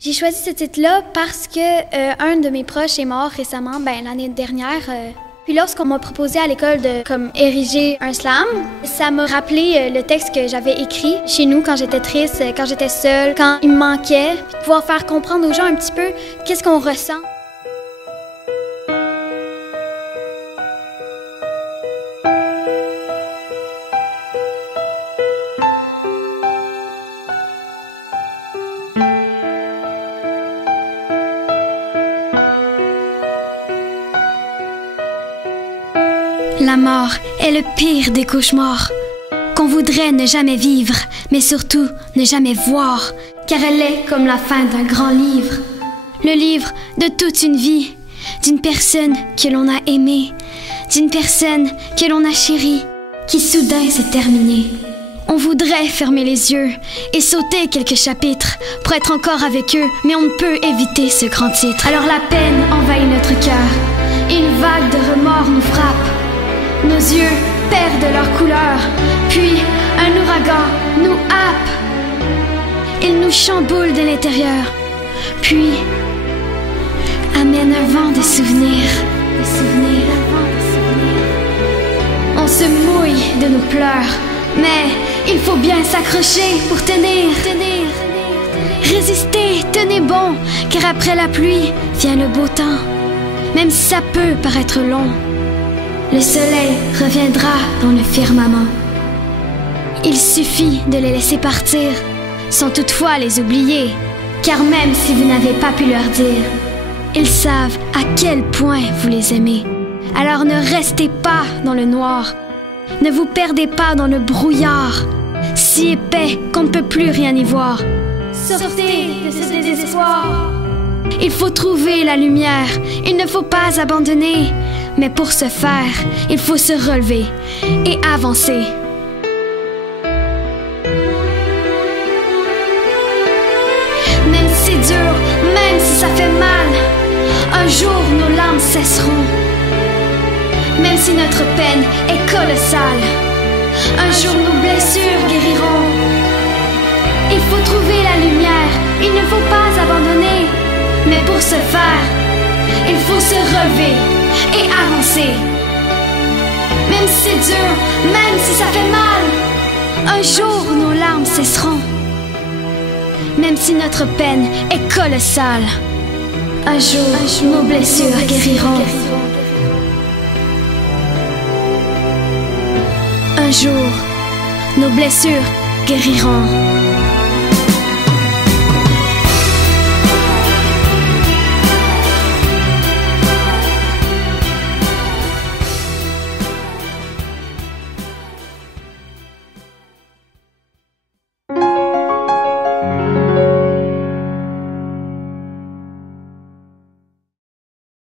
J'ai choisi ce titre-là parce que un de mes proches est mort récemment, l'année dernière. Puis lorsqu'on m'a proposé à l'école de ériger un slam, ça m'a rappelé le texte que j'avais écrit chez nous quand j'étais triste, quand j'étais seule, quand il me manquait, puis pouvoir faire comprendre aux gens un petit peu qu'est-ce qu'on ressent. La mort est le pire des cauchemars, qu'on voudrait ne jamais vivre, mais surtout ne jamais voir, car elle est comme la fin d'un grand livre. Le livre de toute une vie, d'une personne que l'on a aimée, d'une personne que l'on a chérie, qui soudain s'est terminée. On voudrait fermer les yeux et sauter quelques chapitres pour être encore avec eux, mais on ne peut éviter ce grand titre. Alors la peine envahit notre cœur, une vague de remords nous frappe. Nos yeux perdent leur couleur, puis un ouragan nous happe. Il nous chamboule de l'intérieur, puis amène un vent de souvenirs. On se mouille de nos pleurs, mais il faut bien s'accrocher pour tenir. Résistez, tenez bon, car après la pluie vient le beau temps, même si ça peut paraître long. Le soleil reviendra dans le firmament. Il suffit de les laisser partir, sans toutefois les oublier, car même si vous n'avez pas pu leur dire, ils savent à quel point vous les aimez. Alors ne restez pas dans le noir, ne vous perdez pas dans le brouillard, si épais qu'on ne peut plus rien y voir. Sortez de ce désespoir. Il faut trouver la lumière, il ne faut pas abandonner. Mais pour ce faire, il faut se relever et avancer. Même si c'est dur, même si ça fait mal, un jour nos larmes cesseront. Même si notre peine est colossale, un jour nos blessures guériront. Il faut trouver la lumière, il ne faut pas abandonner. Mais pour ce faire, il faut se relever et avancer. Même si c'est dur, même si ça fait mal, un jour nos larmes cesseront. Même si notre peine est colossale, un jour nos blessures guériront. Un jour, nos blessures guériront.